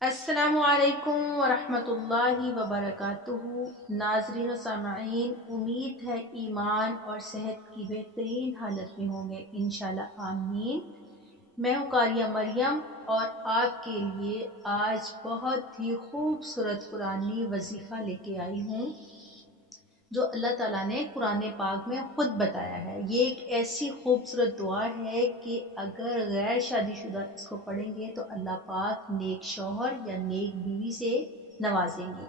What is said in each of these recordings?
السلام علیکم ورحمۃ اللہ وبرکاتہ۔ ناظرین و سامعین، امید ہے ایمان اور صحت کی بہترین حالت میں ہوں گے انشاءاللہ، آمین۔ میں ہوں قاریہ مریم اور آپ کے لیے آج بہت ہی خوبصورت قرآنی وظیفہ لے کے آئی ہوں جو اللہ تعالیٰ نے قرآن پاک میں خود بتایا ہے۔ یہ ایک ایسی خوبصورت دعا ہے کہ اگر غیر شادی شدہ اس کو پڑھیں گے تو اللہ پاک نیک شوہر یا نیک بیوی سے نوازیں گے۔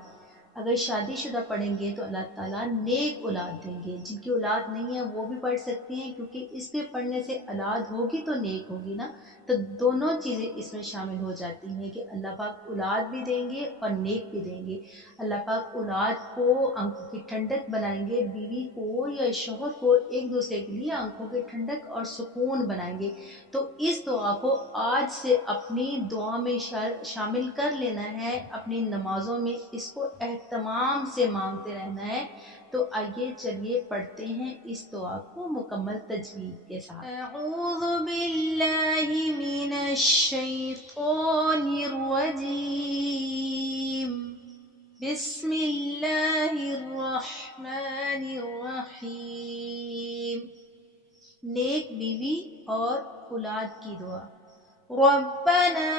اگر شادی شدہ پڑھیں گے تو اللہ تعالیٰ نیک اولاد دیں گے۔ جن کی اولاد نہیں ہے وہ بھی پڑھ سکتے ہیں، کیونکہ اس کے پڑھنے سے اولاد ہوگی تو نیک ہوگی نا، تو دونوں چیزیں اس میں شامل ہو جاتی ہیں کہ اللہ پاک اولاد بھی دیں گے اور نیک بھی دیں گے۔ اللہ پاک اولاد کو آنکھوں کی ٹھنڈک بنائیں گے، بیوی کو یا شوہر کو ایک دوسرے کے لیے آنکھوں کی ٹھنڈک اور سکون بنائیں گے۔ تو اس دعا کو آج سے اپنی دعا میں شامل کر لینا ہے، اپنی نمازوں میں اس کو اہتمام سے مانگتے رہنا ہے۔ تو آئیے چلیے پڑھتے ہیں اس دعا کو مکمل تجوید کے ساتھ۔ اعوذ باللہ من الشیطان الرجیم، بسم اللہ الرحمن الرحیم۔ نیک بیوی اور اولاد کی دعا۔ ربنا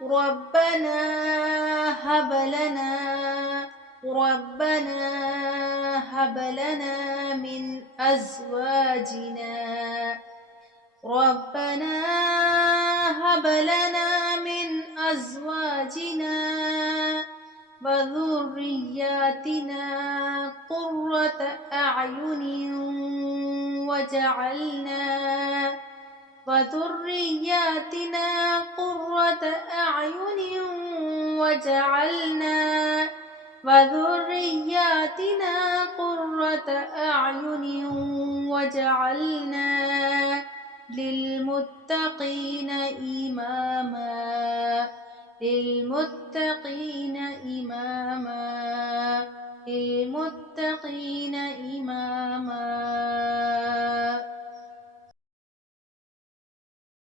ربنا هب لنا ربنا هب لنا من ازواجنا ربنا هب لنا من ازواجنا وذرياتنا قرة أعين وجعلنا وذرياتنا قرة أعين وجعلنا وذرياتنا قرة أعين وجعلنا للمتقين إماما للمتقين إماما للمتقين إماما۔